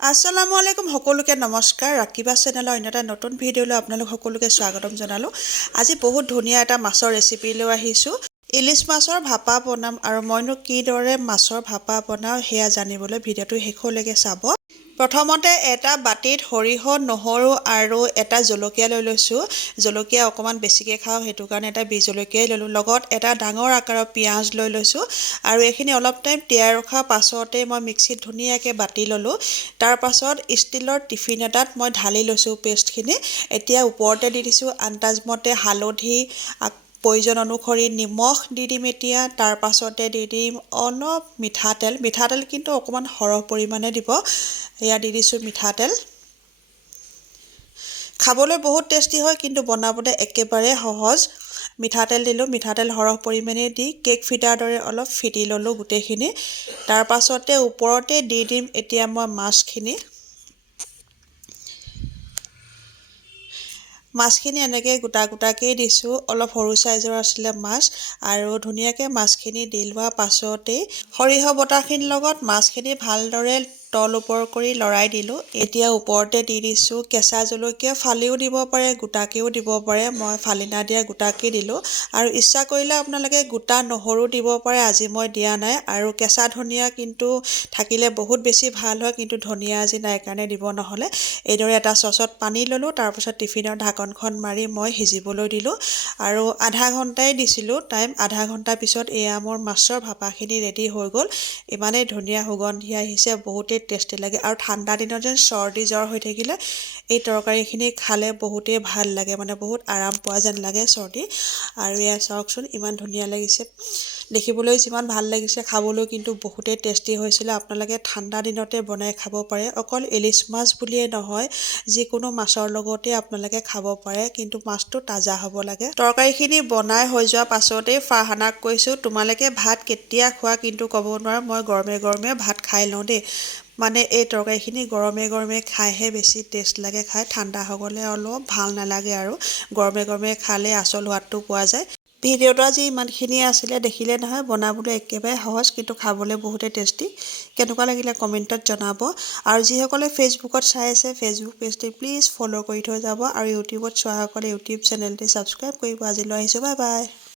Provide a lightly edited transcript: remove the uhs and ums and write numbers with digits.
আসসালামু আলাইকুম সকলোকে নমস্কাৰ ৰাকিবা চেনেলৰ অন্য এটা নতুন ভিডিঅ'লৈ আপোনালোক সকলোকে স্বাগতম জনালোঁ। আজি বহুত ধুনীয়া এটা মাছৰ ৰেচিপি লৈ আহিছোঁ। ইলিছ মাছৰ ভাপা বনাম আৰু মইনো কিদৰে মাছৰ ভাপা বনাওঁ সেয়া জানিবলৈ ভিডিঅ'টো শেষলৈকে চাব। প্ৰথমতে এটা বাটিত সৰিয়হ নহৰু আৰু এটা জলকীয়া লৈ লৈছোঁ। জলকীয়া অকণমান বেছিকৈ খাওঁ সেইটো কাৰণে এটা বিহ জলকীয়াই ল'লোঁ। লগত এটা ডাঙৰ আকাৰৰ পিঁয়াজ লৈ লৈছোঁ আৰু এইখিনি অলপ টাইম তিয়াই ৰখাৰ পাছতে মই মিক্সিত ধুনীয়াকৈ বাটি ল'লোঁ। তাৰ পাছত ষ্টিলৰ টিফিন এটাত মই ঢালি লৈছোঁ পেষ্টখিনি। এতিয়া ওপৰতে দি দিছোঁ আন্দাজমতে হালধি, প্ৰয়োজন অনুসৰি নিমখ দি দিম এতিয়া। তাৰ পাছতে দি দিম অলপ মিঠাতেল। মিঠাতেল কিন্তু অকণমান সৰহ পৰিমাণে দিব। এয়া দি দিছোঁ মিঠাতেল। খাবলৈ বহুত টেষ্টি হয় কিন্তু বনাবলৈ একেবাৰে সহজ। মিঠাতেল দিলোঁ, মিঠাতেল সৰহ পৰিমাণে দি কেক ফিটাৰ দৰে অলপ ফিটি ল'লোঁ গোটেইখিনি। তাৰ পাছতে ওপৰতে দি দিম এতিয়া মই মাছখিনি। মাছখিনি এনেকৈ গোটা গোটাকেই দিছোঁ, অলপ সৰু চাইজৰ আছিলে মাছ। আৰু ধুনীয়াকৈ মাছখিনি দি লোৱাৰ পাছতেই সৰিয়হ বটাখিনিৰ লগত মাছখিনি ভালদৰে তল ওপৰ কৰি লৰাই দিলোঁ। এতিয়া ওপৰতে দি দিছোঁ কেঁচা জলকীয়া, ফালিও দিব পাৰে গোটাকৈও দিব পাৰে। মই ফালি নাদিয়া গোটাকৈ দিলোঁ। আৰু ইচ্ছা কৰিলে আপোনালোকে গোটা নহৰু দিব পাৰে, আজি মই দিয়া নাই। আৰু কেঁচা ধনিয়া কিন্তু থাকিলে বহুত বেছি ভাল হয়, কিন্তু ধনিয়া আজি নাই কাৰণে দিব নহ'লে। এইদৰে এটা চচত পানী ল'লোঁ, তাৰপিছত টিফিনৰ ঢাকনখন মাৰি মই সিজিবলৈ দিলোঁ। আৰু আধা ঘণ্টাই দিছিলোঁ টাইম। আধা ঘণ্টাৰ পিছত এয়া মোৰ মাছৰ ভাপাখিনি ৰেডি হৈ গ'ল। ইমানেই ধুনীয়া সুগন্ধি আহিছে, বহুতেই টেষ্টি লাগে। আৰু ঠাণ্ডা দিনত যেন চৰ্দি জ্বৰ হৈ থাকিলে এই তৰকাৰীখিনি খালে বহুতেই ভাল লাগে, মানে বহুত আৰাম পোৱা যেন লাগে চৰ্দি। আৰু এয়া চাওকচোন ইমান ধুনীয়া লাগিছে, দেখিবলৈ যিমান ভাল লাগিছে খাবলৈও কিন্তু বহুতেই টেষ্টি হৈছিলে। আপোনালোকে ঠাণ্ডা দিনতে বনাই খাব পাৰে। অকল ইলিছ মাছ বুলিয়ে নহয়, যিকোনো মাছৰ লগতে আপোনালোকে খাব পাৰে, কিন্তু মাছটো তাজা হ'ব লাগে। তৰকাৰীখিনি বনাই হৈ যোৱাৰ পাছতেই ফাৰহানাক কৈছোঁ তোমালোকে ভাত কেতিয়া খোৱা কিন্তু ক'ব নোৱাৰোঁ, মই গৰমে গৰমে ভাত খাই লওঁ দেই। মানে এই তৰকাৰীখিনি গৰমে গৰমে খাইহে বেছি টেষ্ট লাগে খাই, ঠাণ্ডা হৈ গ'লে অলপ ভাল নালাগে। আৰু গৰমে গৰমে খালে আচল সোৱাদটো পোৱা যায়। ভিডিঅ'টো আজি ইমানখিনিয়ে আছিলে, দেখিলে নহয় বনাবলৈ একেবাৰে সহজ কিন্তু খাবলৈ বহুতেই টেষ্টি। কেনেকুৱা লাগিলে কমেণ্টত জনাব। আৰু যিসকলে ফেচবুকত চাই আছে ফেচবুক পেজটো প্লিজ ফ'ল' কৰি থৈ যাব। আৰু ইউটিউবত চোৱাসকলে ইউটিউব চেনেলটি ছাবস্ক্ৰাইব কৰিব। আজিলৈ আহিছোঁ, বাই বাই।